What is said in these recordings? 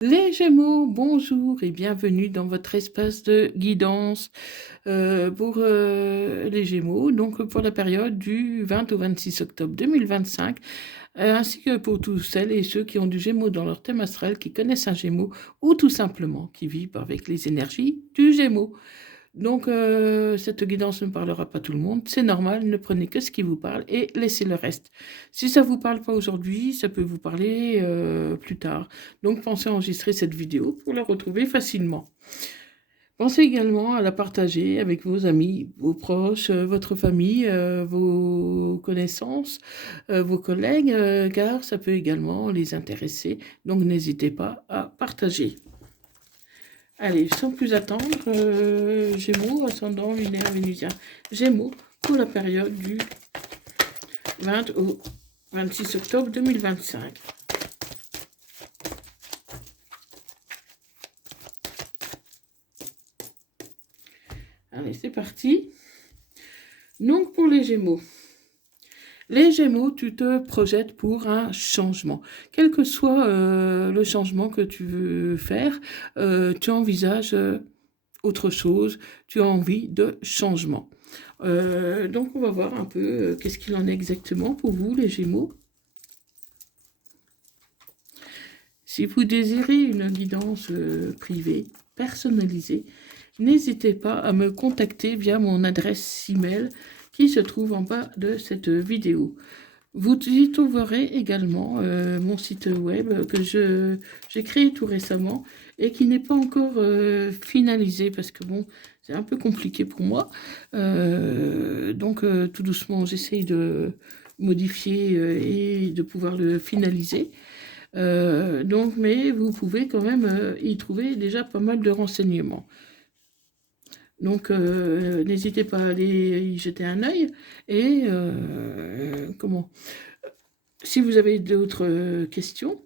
Les Gémeaux, bonjour et bienvenue dans votre espace de guidance pour les Gémeaux, donc pour la période du 20 au 26 octobre 2025, ainsi que pour tous celles et ceux qui ont du Gémeaux dans leur thème astral, qui connaissent un Gémeaux ou tout simplement qui vivent avec les énergies du Gémeaux. Donc, cette guidance ne parlera pas tout le monde, c'est normal, ne prenez que ce qui vous parle et laissez le reste. Si ça ne vous parle pas aujourd'hui, ça peut vous parler plus tard. Donc, pensez à enregistrer cette vidéo pour la retrouver facilement. Pensez également à la partager avec vos amis, vos proches, votre famille, vos connaissances, vos collègues, car ça peut également les intéresser. Donc, n'hésitez pas à partager. Allez, sans plus attendre, Gémeaux, ascendant lunaire vénusien. Gémeaux, pour la période du 20 au 26 octobre 2025. Allez, c'est parti. Donc, pour les Gémeaux. Les Gémeaux, tu te projettes pour un changement. Quel que soit le changement que tu veux faire, tu envisages autre chose, tu as envie de changement. Donc on va voir un peu qu'est-ce qu'il en est exactement pour vous, les Gémeaux. Si vous désirez une guidance privée, personnalisée, n'hésitez pas à me contacter via mon adresse email qui se trouve en bas de cette vidéo. Vous y trouverez également mon site web que j'ai créé tout récemment et qui n'est pas encore finalisé parce que bon, c'est un peu compliqué pour moi. Donc tout doucement, j'essaye de modifier et de pouvoir le finaliser. Donc, mais vous pouvez quand même y trouver déjà pas mal de renseignements. Donc, n'hésitez pas à aller y jeter un œil. Et si vous avez d'autres questions,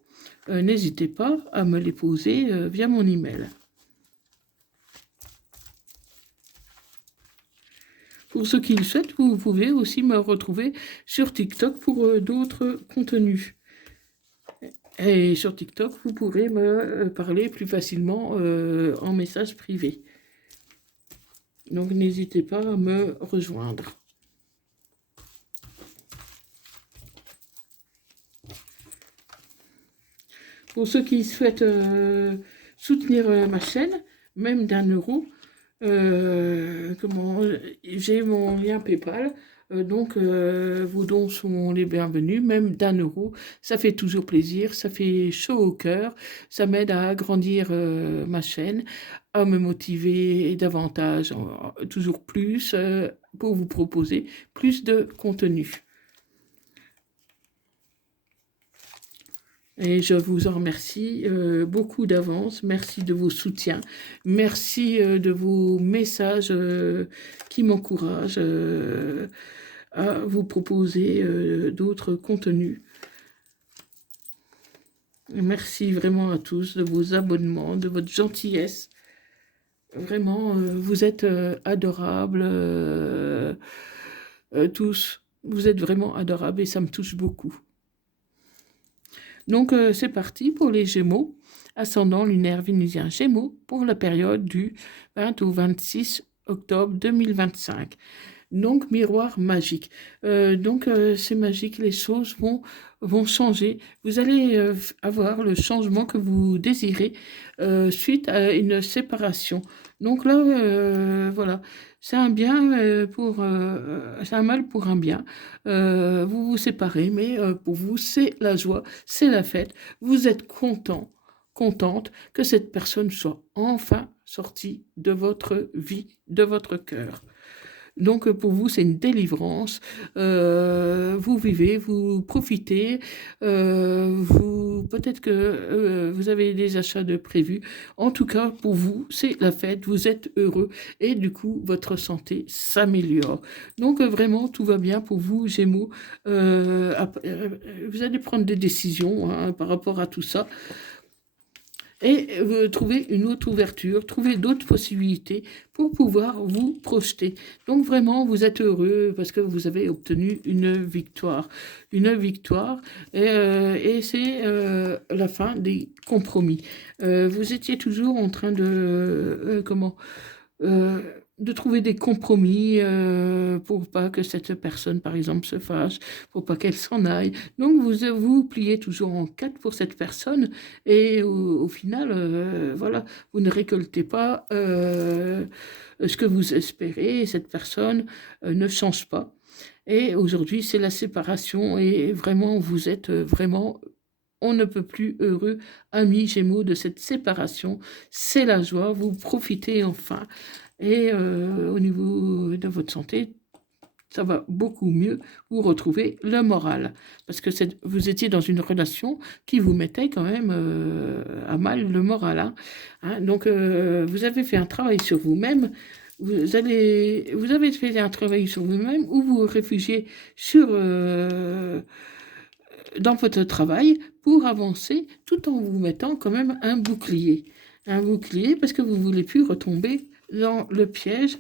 n'hésitez pas à me les poser via mon email. Pour ceux qui le souhaitent, vous pouvez aussi me retrouver sur TikTok pour d'autres contenus. Et sur TikTok, vous pourrez me parler plus facilement en message privé. Donc n'hésitez pas à me rejoindre. Pour ceux qui souhaitent soutenir ma chaîne, même d'1 euro, j'ai mon lien PayPal. Donc vos dons sont les bienvenus, même d'1 euro. Ça fait toujours plaisir, ça fait chaud au cœur, ça m'aide à agrandir ma chaîne, à me motiver davantage, toujours plus, pour vous proposer plus de contenu. Et je vous en remercie beaucoup d'avance. Merci de vos soutiens. Merci de vos messages qui m'encouragent à vous proposer d'autres contenus. Merci vraiment à tous de vos abonnements, de votre gentillesse. Vraiment, vous êtes adorables tous. Vous êtes vraiment adorables et ça me touche beaucoup. Donc, c'est parti pour les Gémeaux, ascendant lunaire vénusien Gémeaux, pour la période du 20 au 26 octobre 2025. Donc, miroir magique. C'est magique, les choses vont changer. Vous allez avoir le changement que vous désirez suite à une séparation. Donc là, voilà, c'est un bien c'est un mal pour un bien. Vous vous séparez, mais pour vous, c'est la joie, c'est la fête. Vous êtes contente que cette personne soit enfin sortie de votre vie, de votre cœur. Donc pour vous, c'est une délivrance. Vous vivez, vous profitez. Peut-être que vous avez des achats de prévus. En tout cas, pour vous, c'est la fête. Vous êtes heureux et du coup, votre santé s'améliore. Donc vraiment, tout va bien pour vous, Gémeaux. Vous allez prendre des décisions par rapport à tout ça. et trouver une autre ouverture, trouver d'autres possibilités pour pouvoir vous projeter. Donc vraiment, vous êtes heureux parce que vous avez obtenu une victoire. Une victoire, et c'est la fin des compromis. Vous étiez toujours en train de... comment euh, de trouver des compromis pour pas que cette personne, par exemple, se fâche, pour pas qu'elle s'en aille. Donc, vous pliez toujours en quatre pour cette personne et au final, voilà, vous ne récoltez pas ce que vous espérez et cette personne ne change pas. Et aujourd'hui, c'est la séparation et vraiment, vous êtes vraiment on ne peut plus heureux, amis Gémeaux, de cette séparation. C'est la joie, vous profitez enfin. Et au niveau de votre santé, ça va beaucoup mieux. Vous retrouvez le moral. Parce que vous étiez dans une relation qui vous mettait quand même à mal le moral. Donc, vous avez fait un travail sur vous-même. Vous avez fait un travail sur vous-même ou vous réfugiez dans votre travail pour avancer tout en vous mettant quand même un bouclier. Un bouclier parce que vous ne voulez plus retomber dans le piège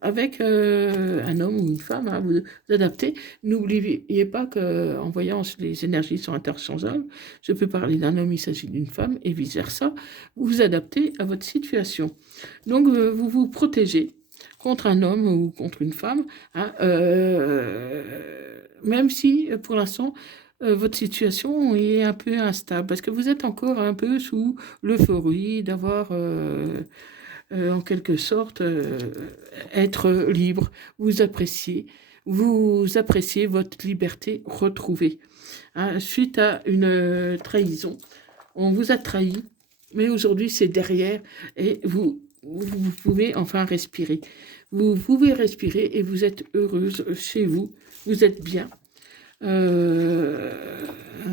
avec un homme ou une femme, vous adaptez. N'oubliez pas qu'en voyant les énergies sont interchangeables, je peux parler d'un homme, il s'agit d'une femme et vice-versa, vous vous adaptez à votre situation. Donc vous vous protégez contre un homme ou contre une femme, même si pour l'instant votre situation est un peu instable, parce que vous êtes encore un peu sous l'euphorie d'avoir, en quelque sorte, être libre. Vous appréciez votre liberté retrouvée. Suite à une trahison, on vous a trahi, mais aujourd'hui c'est derrière et vous pouvez enfin respirer. Vous pouvez respirer et vous êtes heureuse chez vous, vous êtes bien.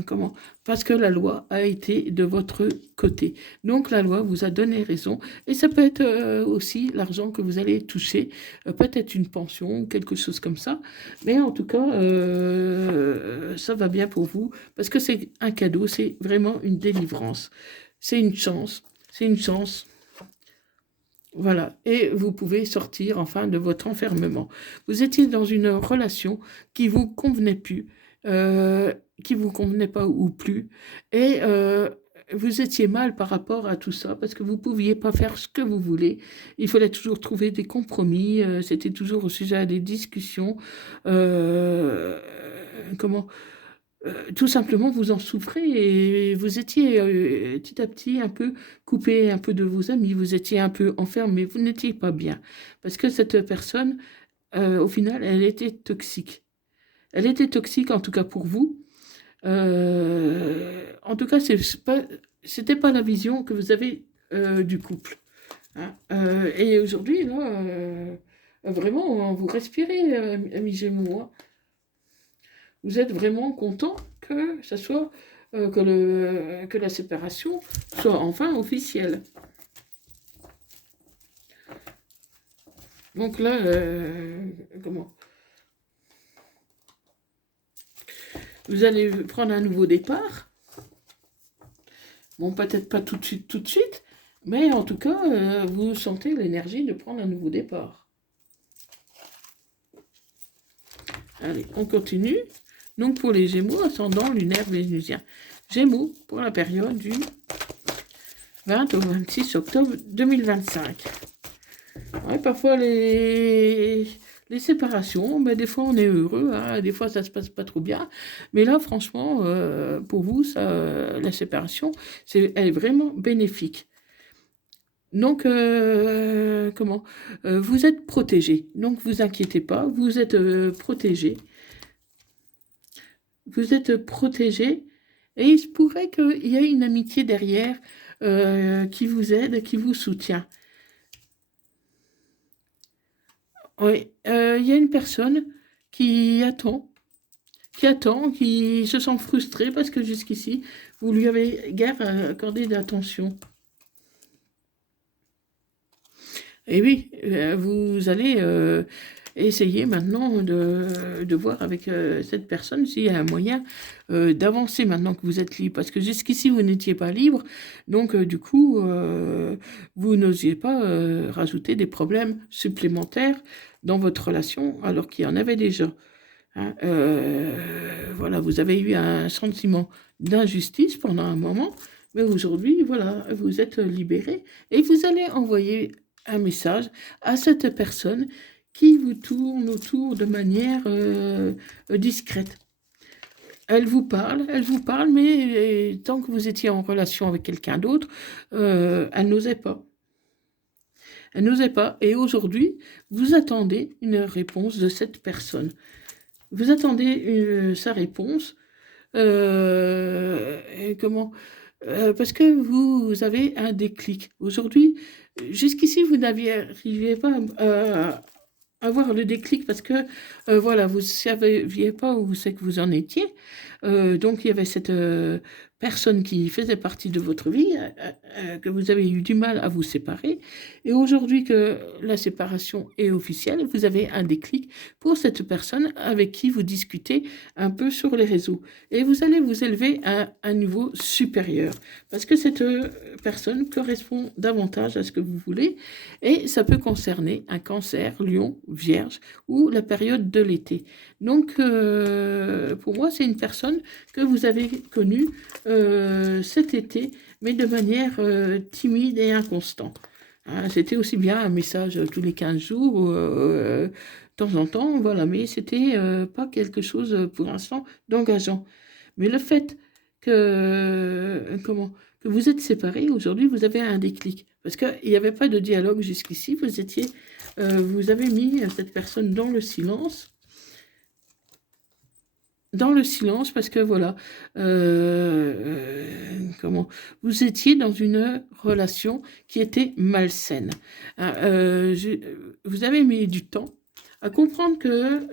Comment? Parce que la loi a été de votre côté. Donc la loi vous a donné raison. Et ça peut être aussi l'argent que vous allez toucher, peut-être une pension, quelque chose comme ça. Mais en tout cas, ça va bien pour vous parce que c'est un cadeau, c'est vraiment une délivrance. C'est une chance, c'est une chance. Voilà, et vous pouvez sortir enfin de votre enfermement. Vous étiez dans une relation qui vous convenait plus, euh, qui vous convenait pas ou plus, et vous étiez mal par rapport à tout ça parce que vous pouviez pas faire ce que vous voulez. Il fallait toujours trouver des compromis. C'était toujours au sujet à des discussions. Euh, comment tout simplement, vous en souffrez et vous étiez petit à petit un peu coupé un peu de vos amis, vous étiez un peu enfermé, vous n'étiez pas bien. Parce que cette personne, au final, elle était toxique. Elle était toxique, en tout cas pour vous. En tout cas, c'était pas la vision que vous avez du couple. Et aujourd'hui, là, vraiment, vous respirez, ami Gémeaux. Vous êtes vraiment content que ça soit que la séparation soit enfin officielle. Donc là, comment vous allez prendre un nouveau départ. Bon, peut-être pas tout de suite, mais en tout cas, vous sentez l'énergie de prendre un nouveau départ. Allez, on continue. Donc pour les Gémeaux, ascendant lunaire vénusien. Gémeaux pour la période du 20 au 26 octobre 2025. Ouais, parfois les séparations, ben, des fois on est heureux, des fois ça se passe pas trop bien. Mais là, franchement, pour vous, la séparation, elle est vraiment bénéfique. Donc, vous êtes protégé. Donc, vous inquiétez pas, vous êtes protégé. Vous êtes protégé et il se pourrait qu'il y ait une amitié derrière qui vous aide, qui vous soutient. Oui, il y a une personne qui attend, qui se sent frustrée parce que jusqu'ici, vous lui avez guère accordé d'attention. Et oui, vous allez Et essayez maintenant de voir avec cette personne s'il y a un moyen d'avancer maintenant que vous êtes libre. Parce que jusqu'ici, vous n'étiez pas libre. Donc, du coup, vous n'osiez pas rajouter des problèmes supplémentaires dans votre relation alors qu'il y en avait déjà. Hein. Voilà, vous avez eu un sentiment d'injustice pendant un moment, mais aujourd'hui, voilà, vous êtes libéré et vous allez envoyer un message à cette personne qui vous tourne autour de manière discrète. Elle vous parle, mais tant que vous étiez en relation avec quelqu'un d'autre, elle n'osait pas. Elle n'osait pas. Et aujourd'hui, vous attendez une réponse de cette personne. Vous attendez sa réponse. Et comment parce que vous avez un déclic. Aujourd'hui, jusqu'ici, vous n'arriviez pas à avoir le déclic parce que voilà, vous ne saviez pas où c'est que vous en étiez. Donc, il y avait cette personne qui faisait partie de votre vie, que vous avez eu du mal à vous séparer. Et aujourd'hui que la séparation est officielle, vous avez un déclic pour cette personne avec qui vous discutez un peu sur les réseaux. Et vous allez vous élever à un niveau supérieur parce que cette personne correspond davantage à ce que vous voulez et ça peut concerner un cancer, lion, vierge ou la période de l'été. Donc, pour moi, c'est une personne que vous avez connue cet été, mais de manière timide et inconstante. Hein, c'était aussi bien un message tous les 15 jours, de temps en temps, voilà, mais c'était pas quelque chose pour l'instant d'engageant. Mais le fait que vous êtes séparés, aujourd'hui, vous avez un déclic. Parce qu'il n'y avait pas de dialogue jusqu'ici, vous avez mis cette personne dans le silence. Dans le silence, parce que voilà, vous étiez dans une relation qui était malsaine. Hein, vous avez mis du temps à comprendre que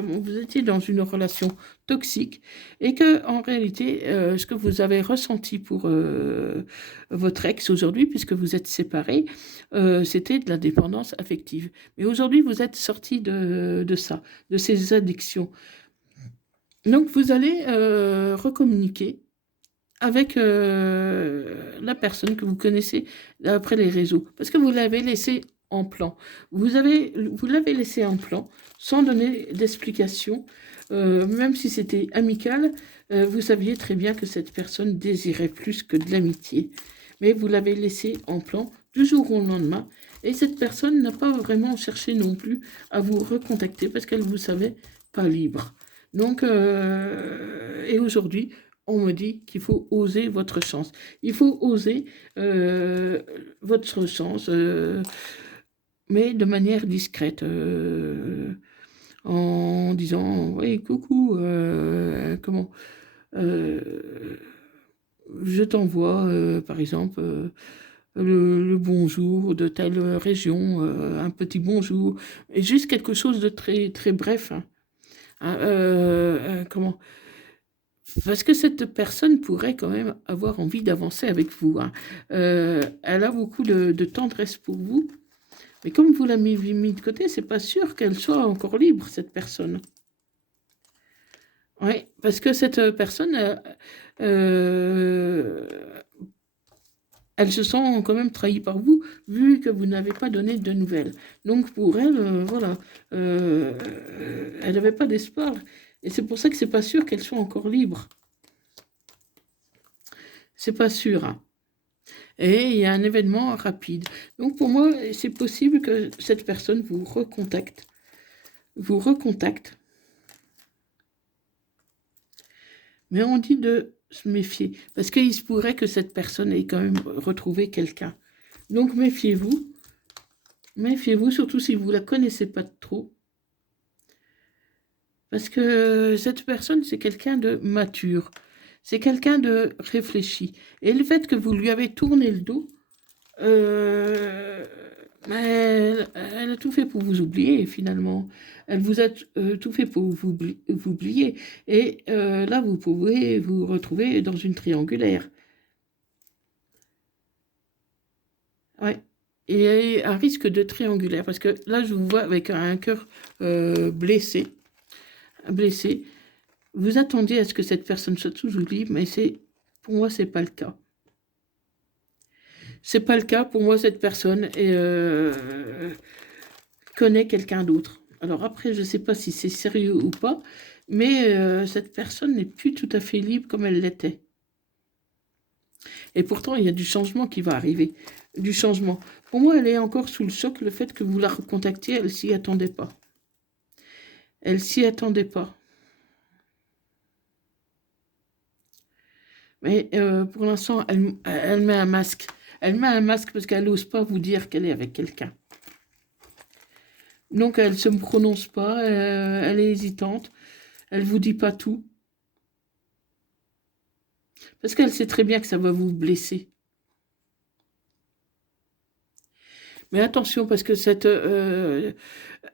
vous étiez dans une relation toxique et que en réalité, ce que vous avez ressenti pour votre ex aujourd'hui, puisque vous êtes séparés, c'était de la dépendance affective. Mais aujourd'hui, vous êtes sorti de ça, de ces addictions. Donc, vous allez recommuniquer avec la personne que vous connaissez après les réseaux, parce que vous l'avez laissé en plan. Vous l'avez laissé en plan sans donner d'explication, même si c'était amical, vous saviez très bien que cette personne désirait plus que de l'amitié. Mais vous l'avez laissé en plan du jour au lendemain, et cette personne n'a pas vraiment cherché non plus à vous recontacter parce qu'elle vous savait pas libre. Donc, et aujourd'hui, on me dit qu'il faut oser votre chance. Il faut oser votre chance, mais de manière discrète, en disant, oui, coucou, euh, je t'envoie, par exemple, le bonjour de telle région, un petit bonjour, et juste quelque chose de très, très bref. Hein. Hein, parce que cette personne pourrait quand même avoir envie d'avancer avec vous. Hein. Elle a beaucoup de tendresse pour vous, mais comme vous l'avez mis de côté, c'est pas sûr qu'elle soit encore libre, cette personne. Oui, parce que cette personne, euh, elle se sent quand même trahie par vous, vu que vous n'avez pas donné de nouvelles. Donc pour elle, voilà, elle n'avait pas d'espoir. Et c'est pour ça que c'est pas sûr qu'elle soit encore libre. C'est pas sûr. Hein. Et il y a un événement rapide. Donc pour moi, c'est possible que cette personne vous recontacte. Vous recontacte. Mais on dit de se méfier. Parce qu'il se pourrait que cette personne ait quand même retrouvé quelqu'un. Donc méfiez-vous. Méfiez-vous, surtout si vous ne la connaissez pas trop. Parce que cette personne, c'est quelqu'un de mature. C'est quelqu'un de réfléchi. Et le fait que vous lui avez tourné le dos, elle a tout fait pour vous oublier, finalement. Elle vous a tout fait pour vous oublier. Et là, vous pouvez vous retrouver dans une triangulaire. Ouais. et un risque de triangulaire, parce que là, je vous vois avec un cœur blessé. Vous attendiez à ce que cette personne soit toujours libre, mais pour moi, c'est pas le cas. C'est pas le cas. Pour moi, cette personne connaît quelqu'un d'autre. Alors après, je sais pas si c'est sérieux ou pas, mais cette personne n'est plus tout à fait libre comme elle l'était. Et pourtant, il y a du changement qui va arriver. Du changement. Pour moi, elle est encore sous le choc, le fait que vous la recontactiez, elle s'y attendait pas. Elle s'y attendait pas. Mais pour l'instant, elle met un masque. Elle met un masque parce qu'elle n'ose pas vous dire qu'elle est avec quelqu'un. Donc, elle ne se prononce pas, elle est hésitante. Elle ne vous dit pas tout. Parce qu'elle sait très bien que ça va vous blesser. Mais attention, parce que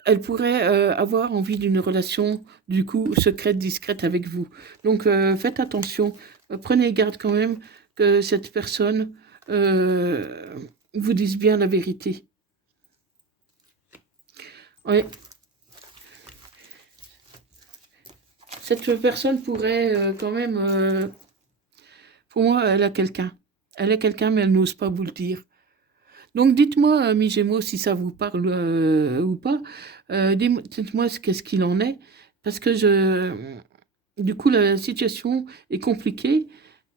elle pourrait avoir envie d'une relation, du coup, secrète, discrète avec vous. Donc, faites attention. Prenez garde quand même que cette personne vous dise bien la vérité. Oui. Cette personne pourrait quand même... pour moi, elle a quelqu'un. Elle a quelqu'un, mais elle n'ose pas vous le dire. Donc, dites-moi, mi Gémeaux, si ça vous parle ou pas. Dites-moi qu'est-ce qu'il en est. Parce que du coup, la situation est compliquée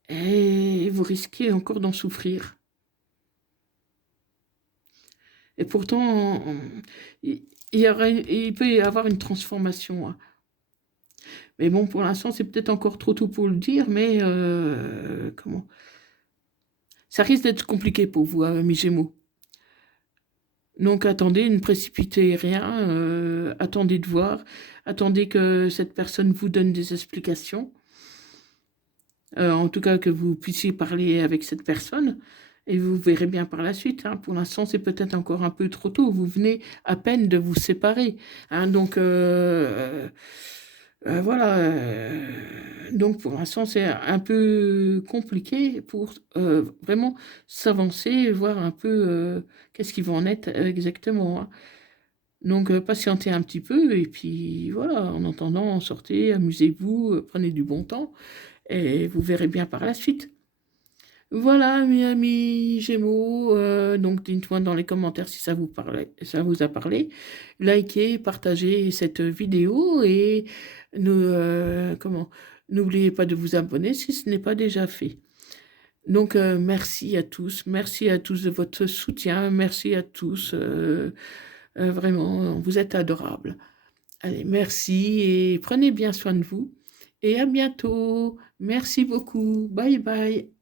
et vous risquez encore d'en souffrir. Et pourtant, il peut y avoir une transformation. Hein. Mais bon, pour l'instant, c'est peut-être encore trop tôt pour le dire, mais comment? Ça risque d'être compliqué pour vous, mi Gémeaux. Donc attendez, ne précipitez rien, attendez de voir, attendez que cette personne vous donne des explications, en tout cas que vous puissiez parler avec cette personne, et vous verrez bien par la suite. Hein. Pour l'instant, c'est peut-être encore un peu trop tôt, vous venez à peine de vous séparer. Hein. Donc voilà, donc pour l'instant, c'est un peu compliqué pour vraiment s'avancer et voir un peu qu'est-ce qui va en être exactement. Hein. Donc patientez un petit peu et puis voilà, en attendant, sortez, amusez-vous, prenez du bon temps et vous verrez bien par la suite. Voilà, mes amis Gémeaux, donc dites-moi dans les commentaires si ça vous a parlé. Likez, partagez cette vidéo et n'oubliez pas de vous abonner si ce n'est pas déjà fait. Donc merci à tous de votre soutien, merci à tous, vraiment, vous êtes adorables. Allez, merci et prenez bien soin de vous et à bientôt. Merci beaucoup. Bye bye.